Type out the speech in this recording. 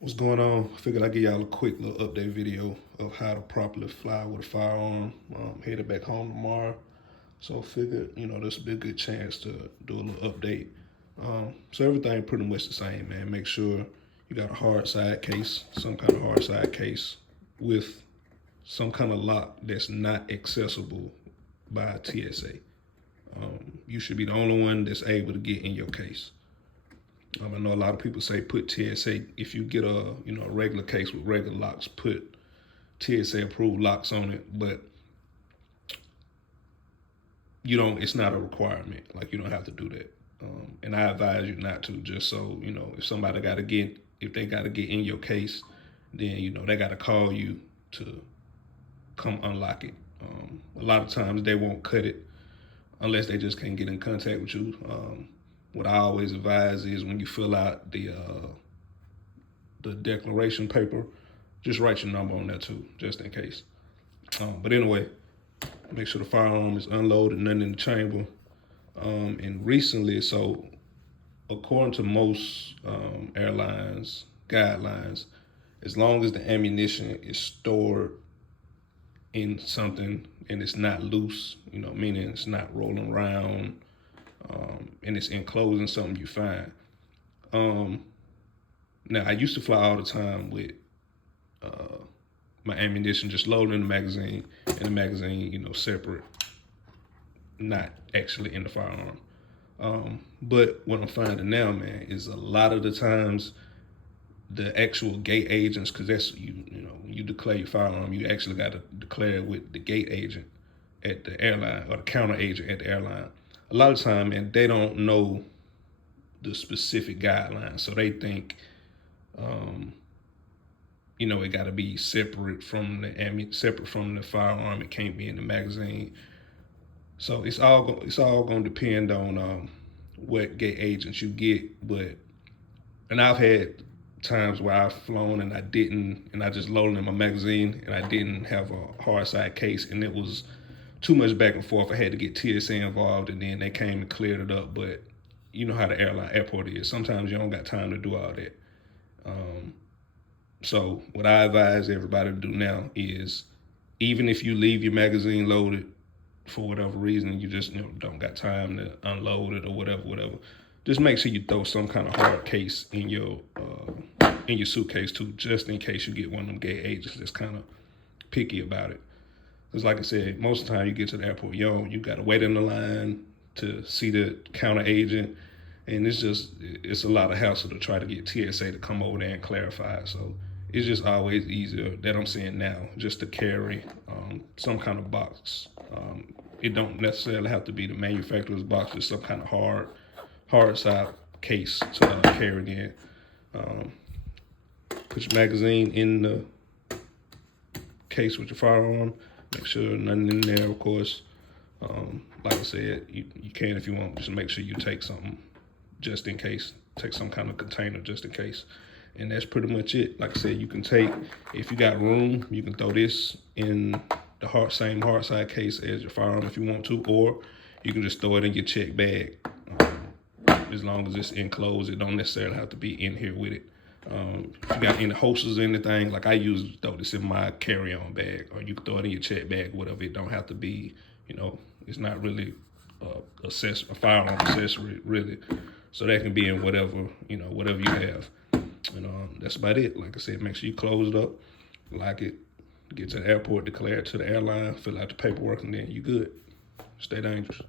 What's going on? I figured I'd give y'all a quick little update video of how to properly fly with a firearm. Headed back home tomorrow. So I figured, this would be a good chance to do a little update. So everything pretty much the same, man. Make sure you got a hard side case, some kind of hard side case with some kind of lock that's not accessible by TSA. You should be the only one that's able to get in your case. I know a lot of people say put TSA, if you get a regular case with regular locks, put TSA approved locks on it, but it's not a requirement. Like, you don't have to do that. And I advise you not to, just so, if they got to get in your case, then, they got to call you to come unlock it. A lot of times they won't cut it unless they just can't get in contact with you. What I always advise is when you fill out the declaration paper, just write your number on there too, just in case. But anyway, make sure the firearm is unloaded, nothing in the chamber. And recently, so according to most airlines guidelines, as long as the ammunition is stored in something and it's not loose, meaning it's not rolling around, and it's enclosed in something you find. Now, I used to fly all the time with my ammunition just loaded in the magazine, and the magazine, separate, not actually in the firearm. But what I'm finding now, man, is a lot of the times the actual gate agents, because that's when you declare your firearm, you actually got to declare it with the gate agent at the airline or the counter agent at the airline. A lot of time, and they don't know the specific guidelines, so they think, it got to be separate from the firearm. It can't be in the magazine. So it's all going to depend on what gate agents you get. And I've had times where I've flown and I just loaded in my magazine and I didn't have a hard side case, and it was too much back and forth. I had to get TSA involved, and then they came and cleared it up. But you know how the airport is. Sometimes you don't got time to do all that. So what I advise everybody to do now is, even if you leave your magazine loaded for whatever reason, you just don't got time to unload it or whatever, just make sure you throw some kind of hard case in your suitcase too, just in case you get one of them gate agents that's kind of picky about it. Because like I said, most of the time you get to the airport, you got to wait in the line to see the counter agent, and it's a lot of hassle to try to get TSA to come over there and clarify it. So it's just always easier, that I'm seeing now, just to carry some kind of box. It don't necessarily have to be the manufacturer's box, just some kind of hard side case to carry it in. Put your magazine in the case with your firearm. Make sure nothing in there, of course. Like I said, you can if you want, just make sure you take something just in case. Take some kind of container just in case. And that's pretty much it. Like I said, you can take, if you got room, you can throw this in the same hard side case as your firearm if you want to, or you can just throw it in your check bag. As long as it's enclosed, it don't necessarily have to be in here with it. If you got any holsters or anything, like I usually throw this in my carry-on bag, or you can throw it in your check bag, whatever. It don't have to be, it's not really a firearm accessory, really. So that can be in whatever you have. And that's about it. Like I said, make sure you close it up, lock it, get to the airport, declare it to the airline, fill out the paperwork, and then you good. Stay dangerous.